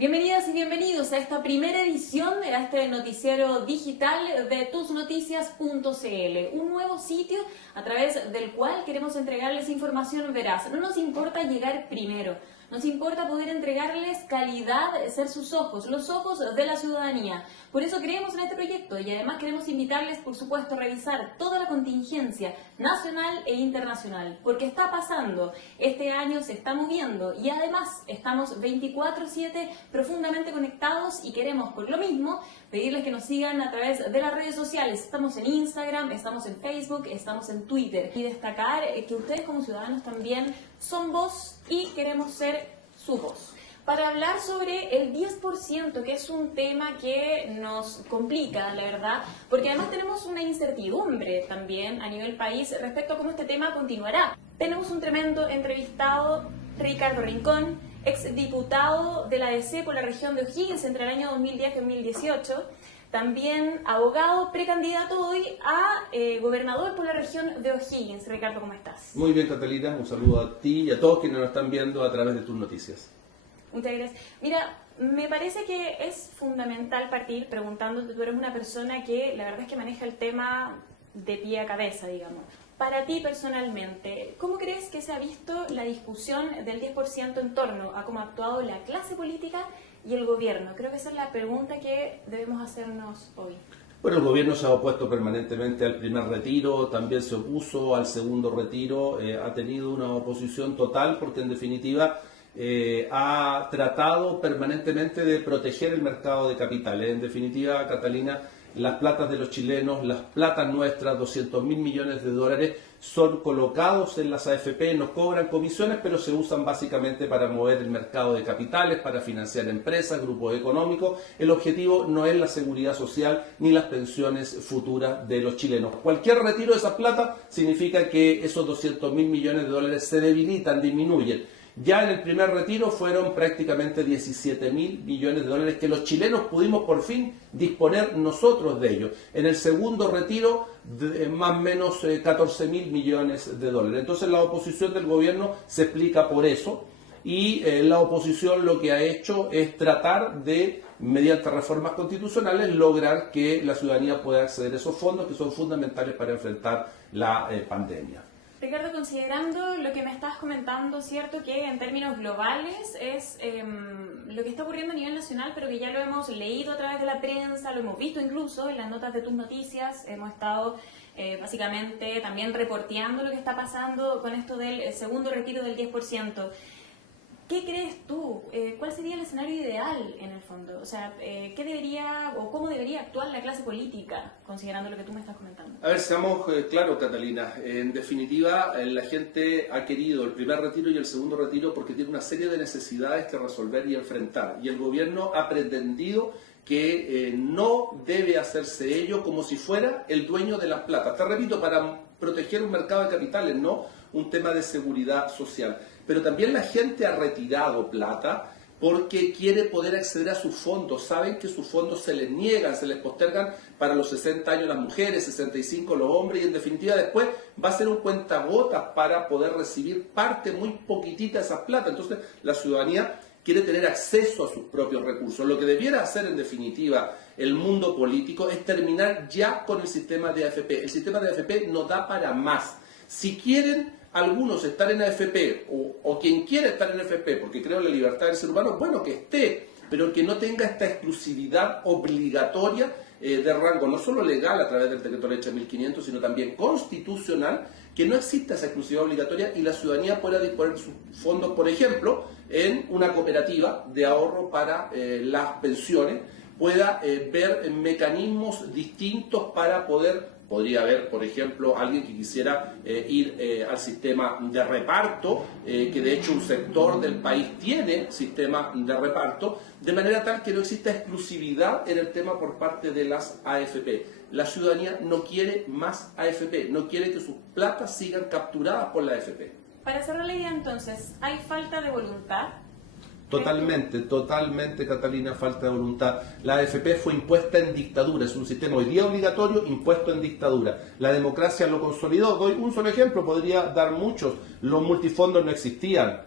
Bienvenidas y bienvenidos a esta primera edición, a este noticiero digital de tusnoticias.cl, un nuevo sitio a través del cual queremos entregarles información veraz. No nos importa llegar primero, nos importa poder entregarles calidad, ser sus ojos, los ojos de la ciudadanía. Por eso creemos en este proyecto y además queremos invitarles, por supuesto, a revisar toda la contingencia nacional e internacional, porque está pasando, este año se está moviendo y además estamos 24/7 profundamente conectados y queremos, por lo mismo, pedirles que nos sigan a través de las redes sociales. Estamos en Instagram, estamos en Facebook, estamos en Twitter. Y destacar que ustedes como ciudadanos también son voz y queremos ser su voz. Para hablar sobre el 10%, que es un tema que nos complica, la verdad, porque además tenemos una incertidumbre también a nivel país respecto a cómo este tema continuará. Tenemos un tremendo entrevistado, Ricardo Rincón, exdiputado de la ADC por la región de O'Higgins entre el año 2010 y 2018, también abogado precandidato hoy a gobernador por la región de O'Higgins. Ricardo, ¿cómo estás? Muy bien, Catalina, un saludo a ti y a todos quienes nos están viendo a través de tus noticias. Muchas gracias. Mira, me parece que es fundamental partir preguntándote, tú eres una persona que la verdad es que maneja el tema de pie a cabeza, digamos. Para ti personalmente, ¿cómo crees que se ha visto la discusión del 10% en torno a cómo ha actuado la clase política y el gobierno? Creo que esa es la pregunta que debemos hacernos hoy. Bueno, el gobierno se ha opuesto permanentemente al primer retiro, también se opuso al segundo retiro, ha tenido una oposición total porque en definitiva ha tratado permanentemente de proteger el mercado de capitales. En definitiva, Catalina, las platas de los chilenos, las platas nuestras, 200.000 millones de dólares, son colocados en las AFP, nos cobran comisiones, pero se usan básicamente para mover el mercado de capitales, para financiar empresas, grupos económicos. El objetivo no es la seguridad social ni las pensiones futuras de los chilenos. Cualquier retiro de esa plata significa que esos 200.000 millones de dólares se debilitan, disminuyen. Ya en el primer retiro fueron prácticamente 17.000 millones de dólares que los chilenos pudimos por fin disponer nosotros de ellos. En el segundo retiro, más o menos 14.000 millones de dólares. Entonces la oposición del gobierno se explica por eso y la oposición lo que ha hecho es tratar de, mediante reformas constitucionales, lograr que la ciudadanía pueda acceder a esos fondos que son fundamentales para enfrentar la pandemia. Ricardo, considerando lo que me estabas comentando, cierto que en términos globales es lo que está ocurriendo a nivel nacional, pero que ya lo hemos leído a través de la prensa, lo hemos visto incluso en las notas de tus noticias, hemos estado básicamente también reporteando lo que está pasando con esto del segundo retiro del 10%. ¿Qué crees tú? ¿Cuál sería el escenario ideal en el fondo? O sea, ¿qué debería o cómo debería actuar la clase política, considerando lo que tú me estás comentando? A ver, seamos claros, Catalina. En definitiva, la gente ha querido el primer retiro y el segundo retiro porque tiene una serie de necesidades que resolver y enfrentar. Y el gobierno ha pretendido que no debe hacerse ello como si fuera el dueño de las platas. Te repito, para proteger un mercado de capitales, no un tema de seguridad social. Pero también la gente ha retirado plata porque quiere poder acceder a sus fondos. Saben que sus fondos se les niegan, se les postergan para los 60 años las mujeres, 65 los hombres, y en definitiva después va a ser un cuentagotas para poder recibir parte muy poquitita de esas plata. Entonces la ciudadanía quiere tener acceso a sus propios recursos. Lo que debiera hacer en definitiva el mundo político es terminar ya con el sistema de AFP. El sistema de AFP no da para más. Si quieren algunos estar en AFP o quien quiera estar en AFP, porque creo en la libertad del ser humano, bueno, que esté, pero que no tenga esta exclusividad obligatoria de rango, no solo legal a través del decreto ley 1500, sino también constitucional, que no exista esa exclusividad obligatoria y la ciudadanía pueda disponer sus fondos, por ejemplo, en una cooperativa de ahorro para las pensiones, pueda ver mecanismos distintos para poder. Podría haber, por ejemplo, alguien que quisiera ir al sistema de reparto, que de hecho un sector del país tiene sistema de reparto, de manera tal que no exista exclusividad en el tema por parte de las AFP. La ciudadanía no quiere más AFP, no quiere que sus platas sigan capturadas por la AFP. Para cerrar la idea entonces, ¿hay falta de voluntad? Totalmente, totalmente, Catalina, falta de voluntad. La AFP fue impuesta en dictadura, es un sistema hoy día obligatorio impuesto en dictadura. La democracia lo consolidó. Doy un solo ejemplo, podría dar muchos. Los multifondos no existían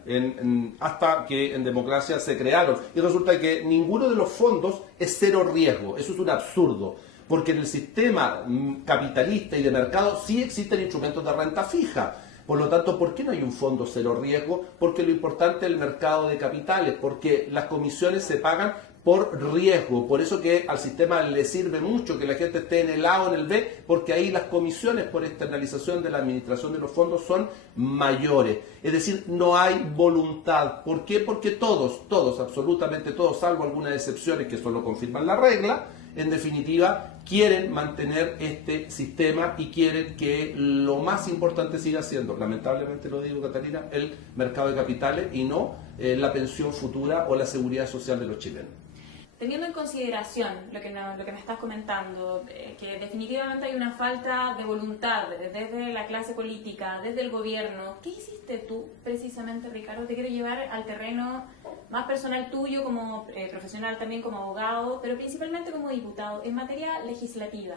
hasta que en democracia se crearon. Y resulta que ninguno de los fondos es cero riesgo. Eso es un absurdo. Porque en el sistema capitalista y de mercado sí existen instrumentos de renta fija. Por lo tanto, ¿por qué no hay un fondo cero riesgo? Porque lo importante es el mercado de capitales, porque las comisiones se pagan por riesgo. Por eso que al sistema le sirve mucho que la gente esté en el A o en el B, porque ahí las comisiones por externalización de la administración de los fondos son mayores. Es decir, no hay voluntad. ¿Por qué? Porque todos, absolutamente todos, salvo algunas excepciones que solo confirman la regla, en definitiva, quieren mantener este sistema y quieren que lo más importante siga siendo, lamentablemente lo digo, Catalina, el mercado de capitales y no la pensión futura o la seguridad social de los chilenos. Teniendo en consideración lo que me estás comentando, que definitivamente hay una falta de voluntad desde la clase política, desde el gobierno, ¿qué hiciste tú precisamente, Ricardo? Te quiero llevar al terreno más personal tuyo como profesional, también como abogado, pero principalmente como diputado, en materia legislativa,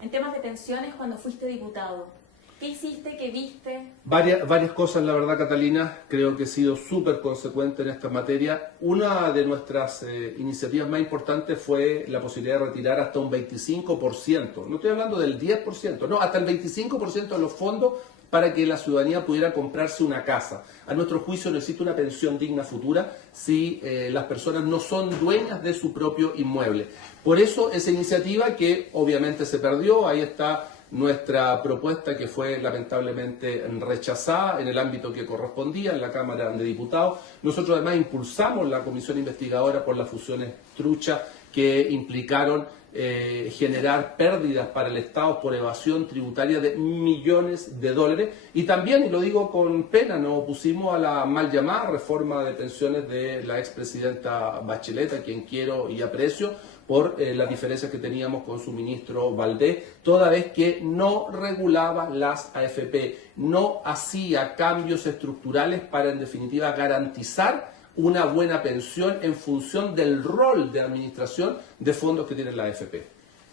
en temas de pensiones cuando fuiste diputado. ¿Qué hiciste? ¿Qué viste? Varias cosas, la verdad, Catalina. Creo que he sido súper consecuente en esta materia. Una de nuestras iniciativas más importantes fue la posibilidad de retirar hasta un 25%. No estoy hablando del 10%, no, hasta el 25% de los fondos para que la ciudadanía pudiera comprarse una casa. A nuestro juicio no existe una pensión digna futura si las personas no son dueñas de su propio inmueble. Por eso esa iniciativa que obviamente se perdió, ahí está nuestra propuesta que fue lamentablemente rechazada en el ámbito que correspondía en la Cámara de Diputados. Nosotros además impulsamos la comisión investigadora por las fusiones trucha que implicaron generar pérdidas para el Estado por evasión tributaria de millones de dólares y también, y lo digo con pena, nos opusimos a la mal llamada reforma de pensiones de la expresidenta Bachelet, a quien quiero y aprecio, por las diferencias que teníamos con su ministro Valdés, toda vez que no regulaba las AFP, no hacía cambios estructurales para en definitiva garantizar una buena pensión en función del rol de administración de fondos que tiene la AFP.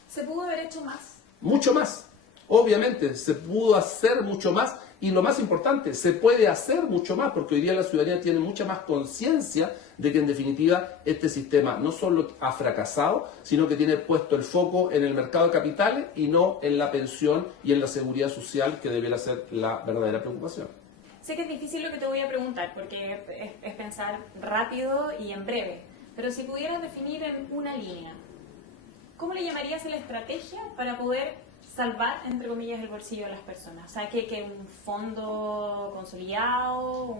¿Se pudo haber hecho más? Mucho más. Obviamente, se pudo hacer mucho más y lo más importante, se puede hacer mucho más porque hoy día la ciudadanía tiene mucha más conciencia de que en definitiva este sistema no solo ha fracasado, sino que tiene puesto el foco en el mercado de capitales y no en la pensión y en la seguridad social, que debiera ser la verdadera preocupación. Sé que es difícil lo que te voy a preguntar porque es pensar rápido y en breve, pero si pudieras definir en una línea, ¿cómo le llamarías a la estrategia para poder salvar, entre comillas, el bolsillo de las personas? O sea, que un fondo consolidado,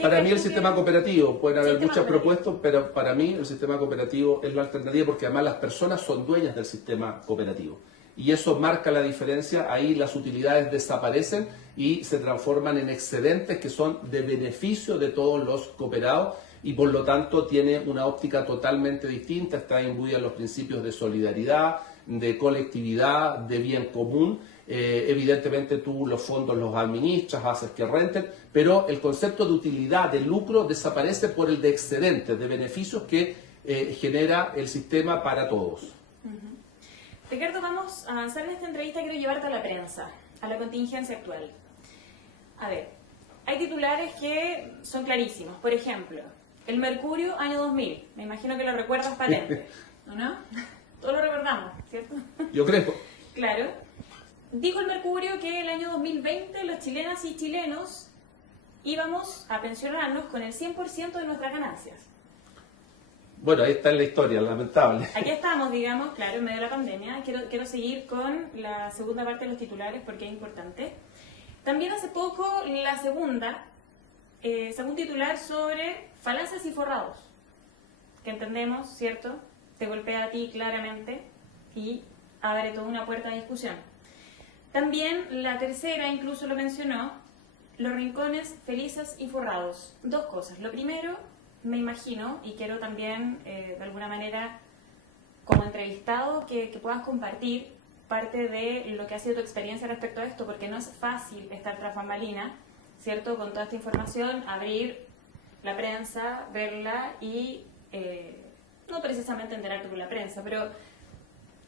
Para mí el sistema cooperativo, pueden haber muchas propuestas, pero para mí el sistema cooperativo es la alternativa porque además las personas son dueñas del sistema cooperativo. Y eso marca la diferencia, ahí las utilidades desaparecen y se transforman en excedentes que son de beneficio de todos los cooperados y por lo tanto tiene una óptica totalmente distinta, está imbuida en los principios de solidaridad, de colectividad, de bien común. Evidentemente tú los fondos los administras, haces que renten, pero el concepto de utilidad, de lucro, desaparece por el de excedentes, de beneficios que genera el sistema para todos. Ricardo, vamos a avanzar en esta entrevista. Quiero llevarte a la prensa, a la contingencia actual. A ver, hay titulares que son clarísimos. Por ejemplo, el Mercurio año 2000. Me imagino que lo recuerdas patente, ¿no? Todos lo recordamos, ¿cierto? Yo creo. Claro. Dijo el Mercurio que el año 2020 los chilenas y chilenos íbamos a pensionarnos con el 100% de nuestras ganancias. Bueno, ahí está en la historia, lamentable. Aquí estamos, digamos, claro, en medio de la pandemia. Quiero seguir con la segunda parte de los titulares porque es importante. También hace poco la según titular sobre falacias y forrados, que entendemos, ¿cierto? Te golpea a ti claramente y abre toda una puerta de discusión. También la tercera incluso lo mencionó, los rincones felices y forrados. Dos cosas. Lo primero, me imagino, y quiero también de alguna manera como entrevistado que puedas compartir parte de lo que ha sido tu experiencia respecto a esto, porque no es fácil estar tras bambalinas, ¿cierto? Con toda esta información, abrir la prensa, verla y no precisamente enterarte por la prensa, pero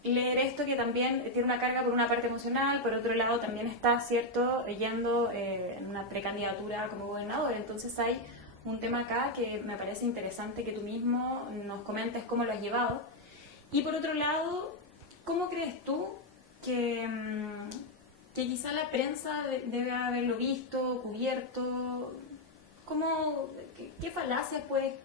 leer esto que también tiene una carga por una parte emocional, por otro lado también está, ¿cierto?, yendo en una precandidatura como gobernador. Entonces hay un tema acá que me parece interesante que tú mismo nos comentes cómo lo has llevado. Y por otro lado, ¿cómo crees tú que quizá la prensa debe haberlo visto, cubierto? ¿Qué falacias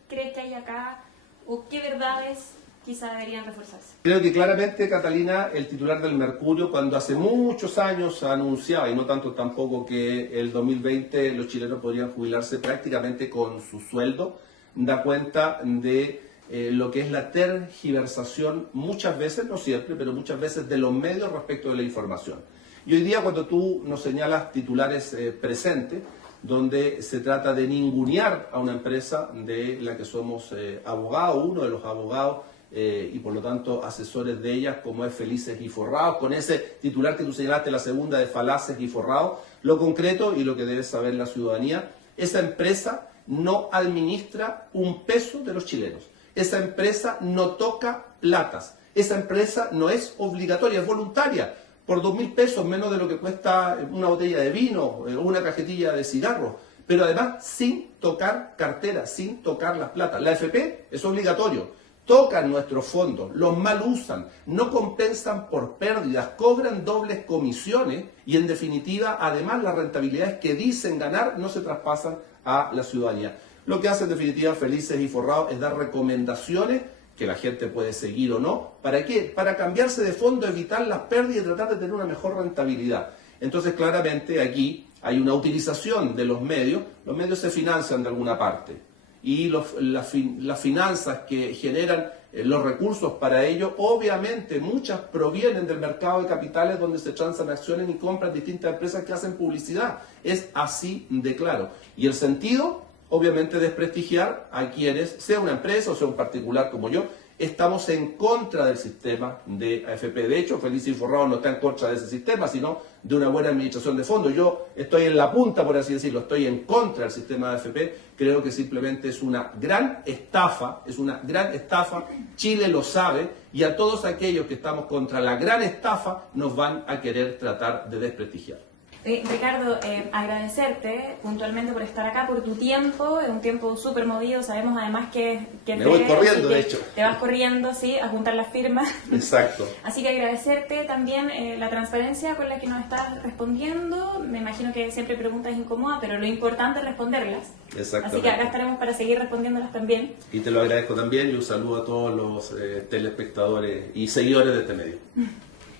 crees que hay acá o qué verdades quizá deberían reforzarse? Creo que claramente, Catalina, el titular del Mercurio, cuando hace muchos años anunciaba, y no tanto tampoco, que el 2020 los chilenos podrían jubilarse prácticamente con su sueldo, da cuenta de lo que es la tergiversación muchas veces, no siempre, pero muchas veces de los medios respecto de la información. Y hoy día cuando tú nos señalas titulares presentes, donde se trata de ningunear a una empresa de la que somos abogados, uno de los abogados, y por lo tanto asesores de ellas, como es Felices y Forrados, con ese titular que tú señalaste, la segunda de Falaces y Forrados. Lo concreto y lo que debe saber la ciudadanía: esa empresa no administra un peso de los chilenos, esa empresa no toca platas, esa empresa no es obligatoria, es voluntaria. Por 2.000 pesos, menos de lo que cuesta una botella de vino o una cajetilla de cigarros, pero además sin tocar cartera, sin tocar las platas. La AFP es obligatorio. Tocan nuestros fondos, los mal usan, no compensan por pérdidas, cobran dobles comisiones y en definitiva, además, las rentabilidades que dicen ganar no se traspasan a la ciudadanía. Lo que hace en definitiva Felices y Forrados es dar recomendaciones que la gente puede seguir o no. ¿Para qué? Para cambiarse de fondo, evitar las pérdidas y tratar de tener una mejor rentabilidad. Entonces, claramente aquí hay una utilización de los medios se financian de alguna parte. Y las finanzas que generan los recursos para ello, obviamente muchas provienen del mercado de capitales donde se transan acciones y compran distintas empresas que hacen publicidad. Es así de claro. Y el sentido, obviamente, desprestigiar a quienes, sea una empresa o sea un particular como yo, estamos en contra del sistema de AFP. De hecho, Felices y Forrados no está en contra de ese sistema, sino de una buena administración de fondos. Yo estoy en la punta, por así decirlo, estoy en contra del sistema de AFP. Creo que simplemente es una gran estafa, Chile lo sabe, y a todos aquellos que estamos contra la gran estafa nos van a querer tratar de desprestigiar. Ricardo, agradecerte puntualmente por estar acá, por tu tiempo, es un tiempo súper movido, sabemos además que me voy corriendo, de hecho. Te vas corriendo, sí, a juntar las firmas. Exacto. Así que agradecerte también la transparencia con la que nos estás respondiendo. Me imagino que siempre preguntas incómodas, pero lo importante es responderlas. Exactamente. Así que acá estaremos para seguir respondiéndolas también. Y te lo agradezco también y un saludo a todos los telespectadores y seguidores de este medio.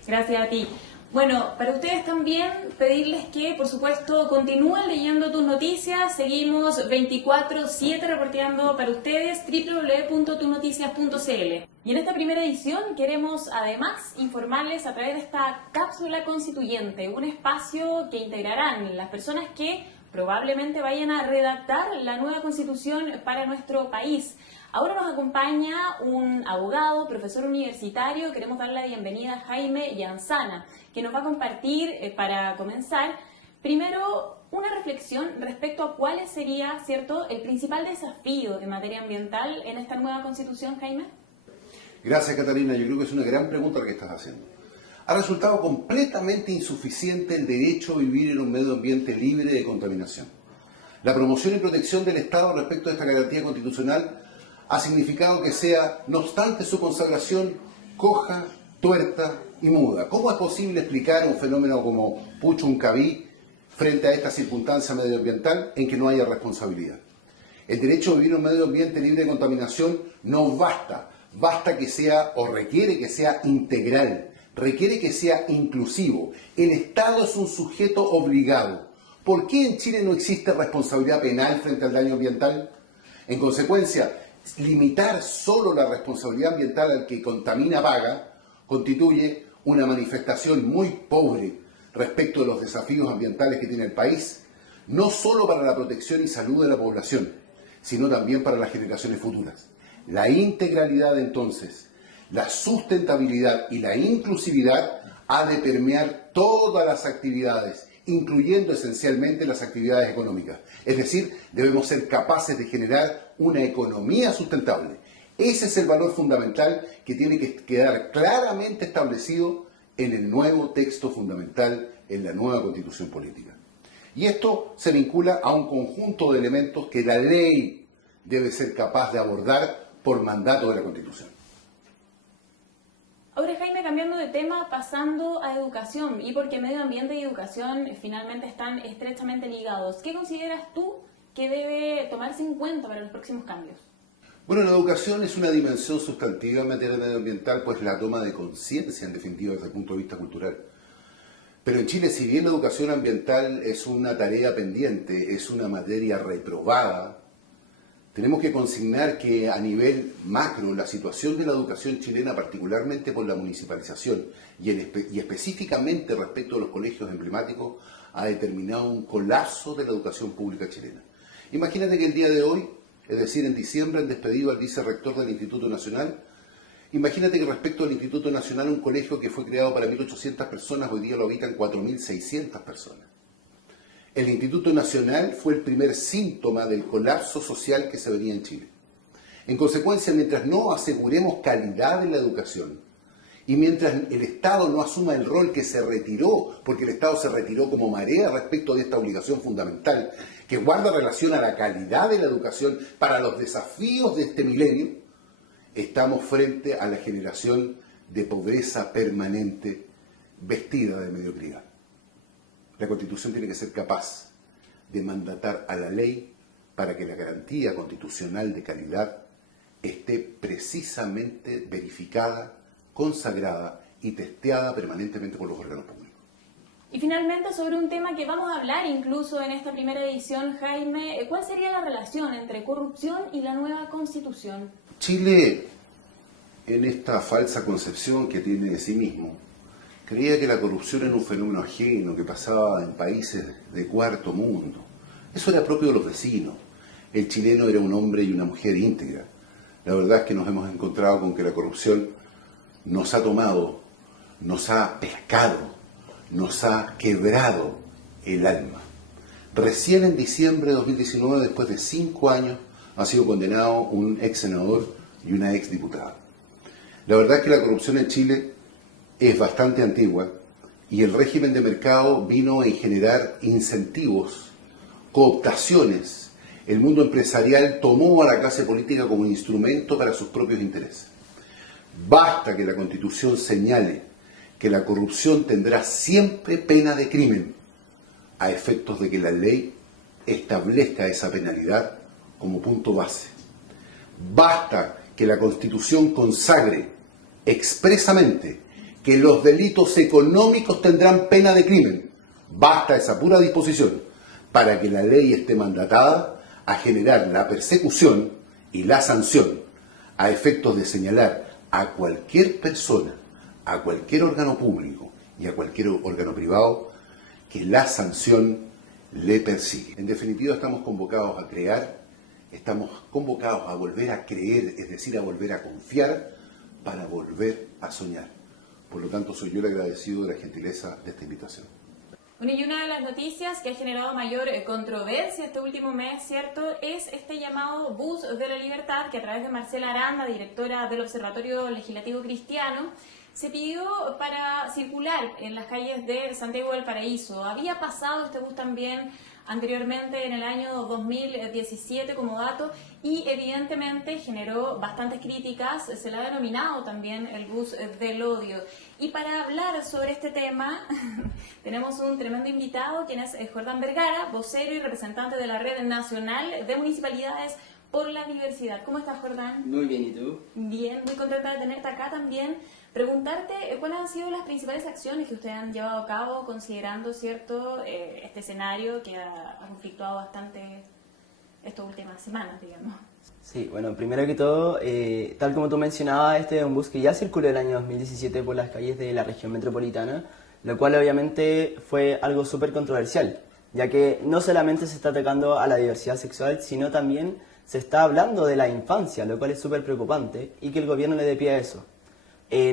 Gracias a ti. Bueno, para ustedes también pedirles que, por supuesto, continúen leyendo tus noticias. Seguimos 24/7 reporteando para ustedes www.tunoticias.cl. Y en esta primera edición queremos además informarles a través de esta cápsula constituyente, un espacio que integrarán las personas que probablemente vayan a redactar la nueva constitución para nuestro país. Ahora nos acompaña un abogado, profesor universitario. Queremos darle la bienvenida a Jaime Yanzana, que nos va a compartir, para comenzar, primero una reflexión respecto a cuál sería, ¿cierto?, el principal desafío en materia ambiental en esta nueva constitución, Jaime. Gracias, Catalina. Yo creo que es una gran pregunta la que estás haciendo. Ha resultado completamente insuficiente el derecho a vivir en un medio ambiente libre de contaminación. La promoción y protección del Estado respecto a esta garantía constitucional ha significado que sea, no obstante su consagración, coja, tuerta y muda. ¿Cómo es posible explicar un fenómeno como Puchuncaví frente a esta circunstancia medioambiental en que no haya responsabilidad? El derecho a vivir en un medio ambiente libre de contaminación no basta que sea, o requiere que sea integral, requiere que sea inclusivo. El Estado es un sujeto obligado. ¿Por qué en Chile no existe responsabilidad penal frente al daño ambiental? En consecuencia, limitar solo la responsabilidad ambiental al que contamina paga constituye una manifestación muy pobre respecto de los desafíos ambientales que tiene el país, no solo para la protección y salud de la población, sino también para las generaciones futuras. La integralidad, entonces, la sustentabilidad y la inclusividad ha de permear todas las actividades incluyendo esencialmente las actividades económicas. Es decir, debemos ser capaces de generar una economía sustentable. Ese es el valor fundamental que tiene que quedar claramente establecido en el nuevo texto fundamental, en la nueva Constitución Política. Y esto se vincula a un conjunto de elementos que la ley debe ser capaz de abordar por mandato de la Constitución. Ahora, Jaime, cambiando de tema, pasando a educación, y porque medio ambiente y educación finalmente están estrechamente ligados, ¿qué consideras tú que debe tomarse en cuenta para los próximos cambios? Bueno, la educación es una dimensión sustantiva en materia medioambiental, pues la toma de conciencia, en definitiva, desde el punto de vista cultural. Pero en Chile, si bien la educación ambiental es una tarea pendiente, es una materia reprobada, tenemos que consignar que a nivel macro la situación de la educación chilena, particularmente por la municipalización y específicamente respecto a los colegios emblemáticos, ha determinado un colapso de la educación pública chilena. Imagínate que el día de hoy, es decir, en diciembre, han despedido al vicerrector del Instituto Nacional. Imagínate que respecto al Instituto Nacional, un colegio que fue creado para 1.800 personas, hoy día lo habitan 4.600 personas. El Instituto Nacional fue el primer síntoma del colapso social que se venía en Chile. En consecuencia, mientras no aseguremos calidad en la educación y mientras el Estado no asuma el rol que se retiró, porque el Estado se retiró como marea respecto de esta obligación fundamental, que guarda relación a la calidad de la educación para los desafíos de este milenio, estamos frente a la generación de pobreza permanente vestida de mediocridad. La Constitución tiene que ser capaz de mandatar a la ley para que la garantía constitucional de calidad esté precisamente verificada, consagrada y testeada permanentemente por los órganos públicos. Y finalmente, sobre un tema que vamos a hablar incluso en esta primera edición, Jaime, ¿cuál sería la relación entre corrupción y la nueva Constitución? Chile, en esta falsa concepción que tiene de sí mismo, creía que la corrupción era un fenómeno ajeno que pasaba en países de cuarto mundo. Eso era propio de los vecinos. El chileno era un hombre y una mujer íntegra. La verdad es que nos hemos encontrado con que la corrupción nos ha tomado, nos ha pescado, nos ha quebrado el alma. Recién en diciembre de 2019, después de 5 años, ha sido condenado un ex senador y una ex diputada. La verdad es que la corrupción en Chile es bastante antigua y el régimen de mercado vino a generar incentivos, cooptaciones. El mundo empresarial tomó a la clase política como un instrumento para sus propios intereses. Basta que la Constitución señale que la corrupción tendrá siempre pena de crimen, a efectos de que la ley establezca esa penalidad como punto base. Basta que la Constitución consagre expresamente que los delitos económicos tendrán pena de crimen. Basta esa pura disposición para que la ley esté mandatada a generar la persecución y la sanción a efectos de señalar a cualquier persona, a cualquier órgano público y a cualquier órgano privado que la sanción le persigue. En definitiva, estamos convocados a crear, estamos convocados a volver a creer, es decir, a volver a confiar para volver a soñar. Por lo tanto, soy yo el agradecido de la gentileza de esta invitación. Bueno, y una de las noticias que ha generado mayor controversia este último mes, ¿cierto?, es este llamado Bus de la Libertad, que a través de Marcela Aranda, directora del Observatorio Legislativo Cristiano, se pidió para circular en las calles de Santiago del Paraíso. Había pasado este bus también anteriormente en el año 2017 como dato y evidentemente generó bastantes críticas, se le ha denominado también el bus del odio. Y para hablar sobre este tema tenemos un tremendo invitado, quien es Jordán Vergara, vocero y representante de la Red Nacional de Municipalidades por la Diversidad. ¿Cómo estás, Jordán? Muy bien, ¿y tú? Bien, muy contenta de tenerte acá también. Preguntarte cuáles han sido las principales acciones que ustedes han llevado a cabo considerando, ¿cierto?, este escenario que ha conflictuado bastante estas últimas semanas, digamos. Sí, bueno, primero que todo, tal como tú mencionabas, este es un bus que ya circuló el año 2017 por las calles de la región metropolitana, lo cual obviamente fue algo súper controversial, ya que no solamente se está atacando a la diversidad sexual, sino también se está hablando de la infancia, lo cual es súper preocupante, y que el gobierno le dé pie a eso.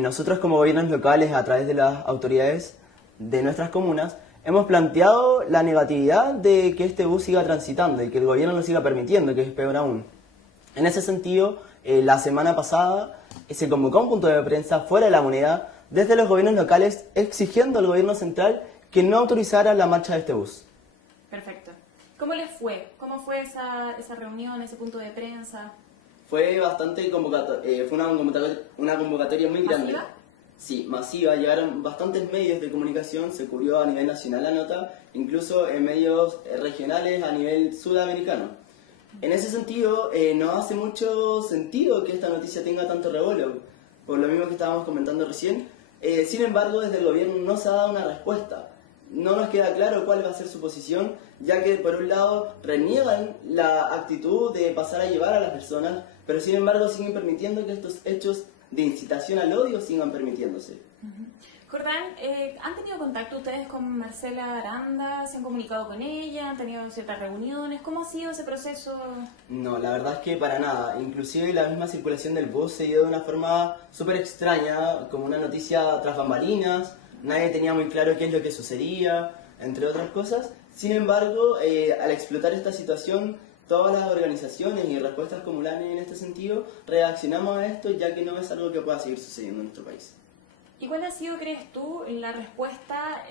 Nosotros como gobiernos locales, a través de las autoridades de nuestras comunas, hemos planteado la negatividad de que este bus siga transitando y que el gobierno lo siga permitiendo, que es peor aún. En ese sentido, la semana pasada se convocó un punto de prensa fuera de La Moneda desde los gobiernos locales exigiendo al gobierno central que no autorizara la marcha de este bus. Perfecto. ¿Cómo les fue? ¿Cómo fue esa reunión, ese punto de prensa? Fue bastante fue una convocatoria muy grande. ¿Masiva? Sí, masiva. Llegaron bastantes medios de comunicación, se cubrió a nivel nacional la nota, incluso en medios regionales a nivel sudamericano. En ese sentido, no hace mucho sentido que esta noticia tenga tanto revuelo, por lo mismo que estábamos comentando recién. Sin embargo, desde el gobierno no se ha dado una respuesta. No nos queda claro cuál va a ser su posición, ya que por un lado reniegan la actitud de pasar a llevar a las personas, pero sin embargo siguen permitiendo que estos hechos de incitación al odio sigan permitiéndose. Jordán, ¿han tenido contacto ustedes con Marcela Aranda? ¿Se han comunicado con ella? ¿Han tenido ciertas reuniones? ¿Cómo ha sido ese proceso? No, la verdad es que para nada. Inclusive la misma circulación del bus se dio de una forma súper extraña, como una noticia tras bambalinas. Nadie tenía muy claro qué es lo que sucedía, entre otras cosas. Sin embargo, al explotar esta situación, todas las organizaciones y respuestas comunales en este sentido reaccionamos a esto, ya que no es algo que pueda seguir sucediendo en nuestro país. ¿Y cuál ha sido, crees tú, la respuesta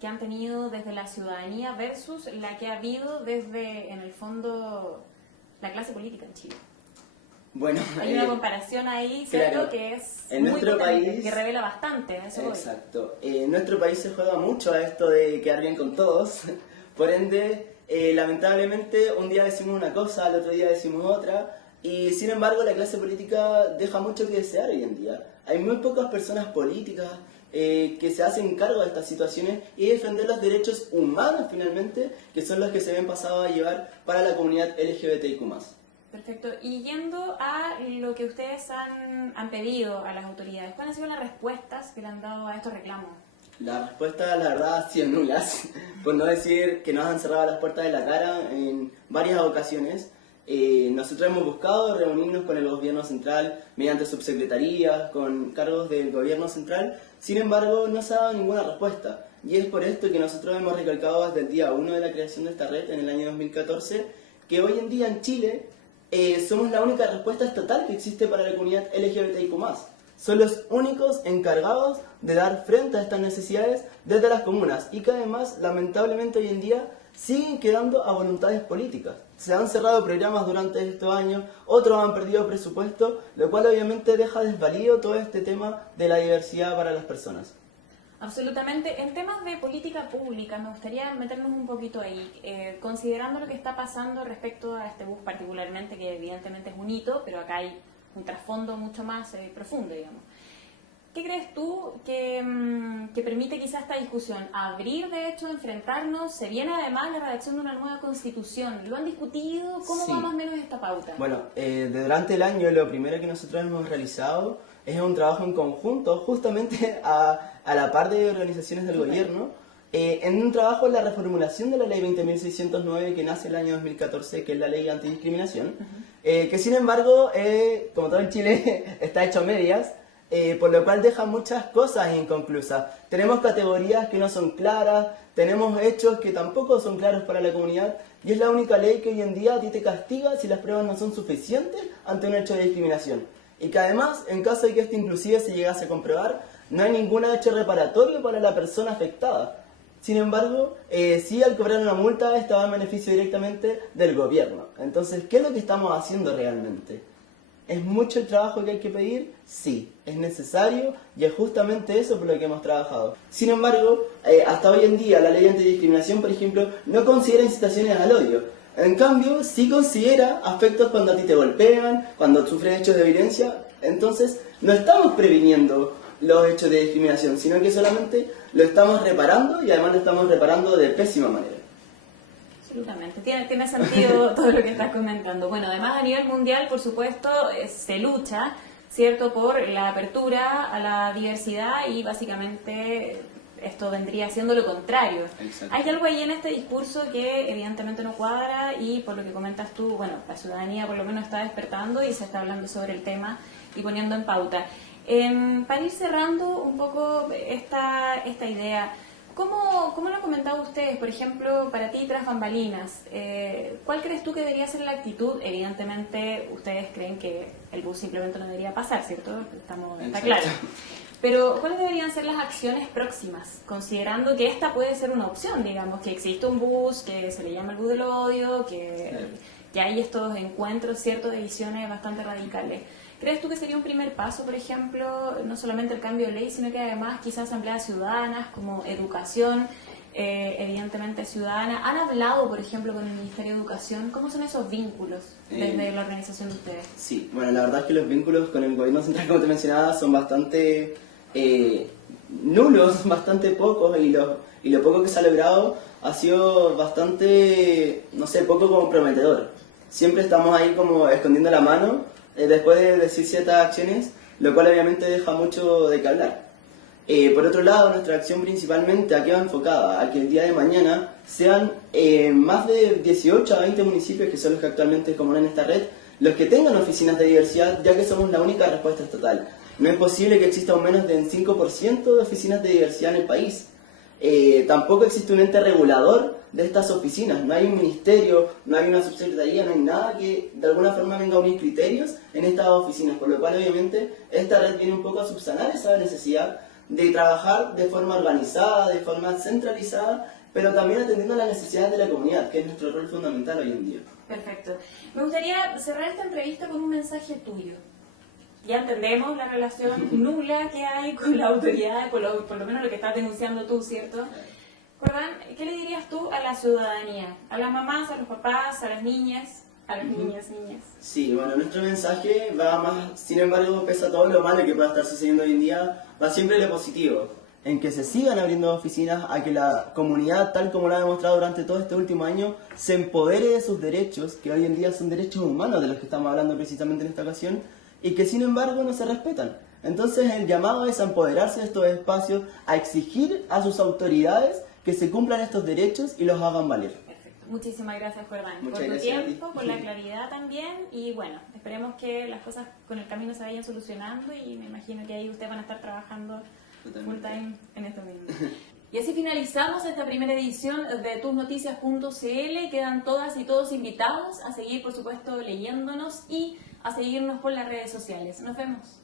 que han tenido desde la ciudadanía versus la que ha habido desde, en el fondo, la clase política en Chile? Bueno, hay una comparación ahí, ¿cierto? Claro, que es en muy nuestro potente, país, que revela bastante. Eso exacto. En nuestro país se juega mucho a esto de quedar bien con todos. Por ende, lamentablemente, un día decimos una cosa, al otro día decimos otra. Y sin embargo, la clase política deja mucho que desear hoy en día. Hay muy pocas personas políticas que se hacen cargo de estas situaciones y defender los derechos humanos finalmente, que son los que se ven pasados a llevar para la comunidad LGBTIQ+. Perfecto. Y yendo a lo que ustedes han pedido a las autoridades, ¿cuáles han sido las respuestas que le han dado a estos reclamos? Las respuestas, la verdad, han sido nulas, por no decir que nos han cerrado las puertas de la cara en varias ocasiones. Nosotros hemos buscado reunirnos con el gobierno central mediante subsecretarías, con cargos del gobierno central, sin embargo no se ha dado ninguna respuesta. Y es por esto que nosotros hemos recalcado desde el día 1 de la creación de esta red, en el año 2014, que hoy en día en Chile somos la única respuesta estatal que existe para la comunidad LGBTIQ+. Son los únicos encargados de dar frente a estas necesidades desde las comunas y que además, lamentablemente hoy en día, siguen quedando a voluntades políticas. Se han cerrado programas durante estos años, otros han perdido presupuesto, lo cual obviamente deja desvalido todo este tema de la diversidad para las personas. Absolutamente. En temas de política pública, me gustaría meternos un poquito ahí, considerando lo que está pasando respecto a este bus particularmente, que evidentemente es un hito, pero acá hay un trasfondo mucho más profundo, digamos. ¿Qué crees tú que permite quizás esta discusión? Abrir, de hecho, enfrentarnos. Se viene además la redacción de una nueva constitución. ¿Lo han discutido? ¿Cómo Sí. va más o menos esta pauta? Bueno, durante el año lo primero que nosotros hemos realizado es un trabajo en conjunto, justamente a la par de organizaciones del gobierno, en un trabajo en la reformulación de la ley 20.609 que nace el año 2014, que es la ley antidiscriminación, que sin embargo, como todo en Chile, está hecho a medias, por lo cual deja muchas cosas inconclusas. Tenemos categorías que no son claras, tenemos hechos que tampoco son claros para la comunidad, y es la única ley que hoy en día a ti te castiga si las pruebas no son suficientes ante un hecho de discriminación. Y que además, en caso de que esto inclusive se llegase a comprobar, no hay ningún hecho reparatorio para la persona afectada. Sin embargo, sí, al cobrar una multa, esta va en beneficio directamente del gobierno. Entonces, ¿qué es lo que estamos haciendo realmente? ¿Es mucho el trabajo que hay que pedir? Sí, es necesario y es justamente eso por lo que hemos trabajado. Sin embargo, hasta hoy en día la ley antidiscriminación, por ejemplo, no considera incitaciones al odio. En cambio, sí considera afectos cuando a ti te golpean, cuando sufres hechos de violencia. Entonces, no estamos previniendo los hechos de discriminación, sino que solamente lo estamos reparando y además lo estamos reparando de pésima manera. Absolutamente, tiene sentido todo lo que estás comentando. Bueno, además a nivel mundial, por supuesto, se lucha, ¿cierto?, por la apertura a la diversidad y básicamente esto vendría siendo lo contrario. Exacto. Hay algo ahí en este discurso que evidentemente no cuadra y por lo que comentas tú, bueno, la ciudadanía por lo menos está despertando y se está hablando sobre el tema y poniendo en pauta. Para ir cerrando un poco esta idea, ¿Cómo lo han comentado ustedes? Por ejemplo, para ti, tras bambalinas, ¿cuál crees tú que debería ser la actitud? Evidentemente, ustedes creen que el bus simplemente no debería pasar, ¿cierto? Está claro. Pero, ¿cuáles deberían ser las acciones próximas? Considerando que esta puede ser una opción, digamos, que existe un bus, que se le llama el bus del odio, que hay estos encuentros, ¿cierto?, de visiones bastante radicales. ¿Crees tú que sería un primer paso, por ejemplo, no solamente el cambio de ley, sino que además quizás asambleas ciudadanas como educación, evidentemente ciudadana? ¿Han hablado, por ejemplo, con el Ministerio de Educación? ¿Cómo son esos vínculos desde la organización de ustedes? Sí, bueno, la verdad es que los vínculos con el gobierno central, como te mencionaba, son bastante nulos, bastante pocos, y lo poco que se ha logrado ha sido bastante, no sé, poco comprometedor. Siempre estamos ahí como escondiendo la mano después de decir ciertas acciones, lo cual obviamente deja mucho de qué hablar. Por otro lado, nuestra acción principalmente a qué va enfocada, a que el día de mañana sean más de 18 a 20 municipios, que son los que actualmente componen esta red, los que tengan oficinas de diversidad, ya que somos la única respuesta estatal. No es posible que exista un menos del 5% de oficinas de diversidad en el país. Tampoco existe un ente regulador de estas oficinas, no hay un ministerio, no hay una subsecretaría, no hay nada que de alguna forma venga a unir criterios en estas oficinas, por lo cual obviamente esta red viene un poco a subsanar esa necesidad de trabajar de forma organizada, de forma centralizada, pero también atendiendo a las necesidades de la comunidad, que es nuestro rol fundamental hoy en día. Perfecto. Me gustaría cerrar esta entrevista con un mensaje tuyo. Ya entendemos la relación nula que hay con la autoridad, por lo menos lo que estás denunciando tú, ¿cierto? Jordán, ¿qué le dirías tú a la ciudadanía? A las mamás, a los papás, a las niñas, niñas. Sí, bueno, nuestro mensaje va más, sin embargo, pese a todo lo malo que pueda estar sucediendo hoy en día, va siempre en lo positivo, en que se sigan abriendo oficinas, a que la comunidad, tal como lo ha demostrado durante todo este último año, se empodere de sus derechos, que hoy en día son derechos humanos de los que estamos hablando precisamente en esta ocasión, y que sin embargo no se respetan. Entonces el llamado es a empoderarse de estos espacios, a exigir a sus autoridades que se cumplan estos derechos y los hagan valer. Perfecto. Muchísimas gracias, Jordán, Muchas por tu gracias tiempo, por la claridad también, y bueno, esperemos que las cosas con el camino se vayan solucionando, y me imagino que ahí ustedes van a estar trabajando full time en esto mismo. Y así finalizamos esta primera edición de tusnoticias.cl. Quedan todas y todos invitados a seguir, por supuesto, leyéndonos y a seguirnos por las redes sociales. Nos vemos.